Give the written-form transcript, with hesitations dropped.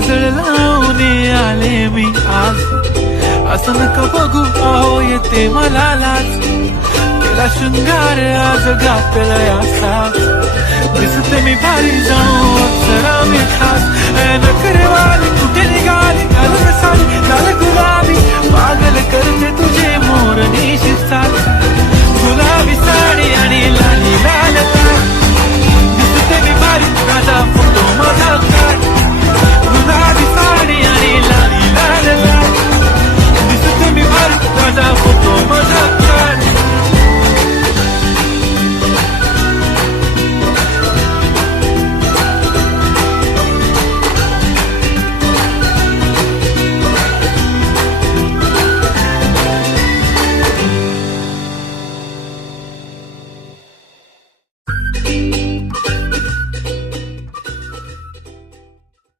काजळ लावून आले मी आज. असं नका बघू अहो येते मला लाज. केला शृंगार आज गापेला असा. दिसते मी भारी जाऊ अप्सरा मी खास.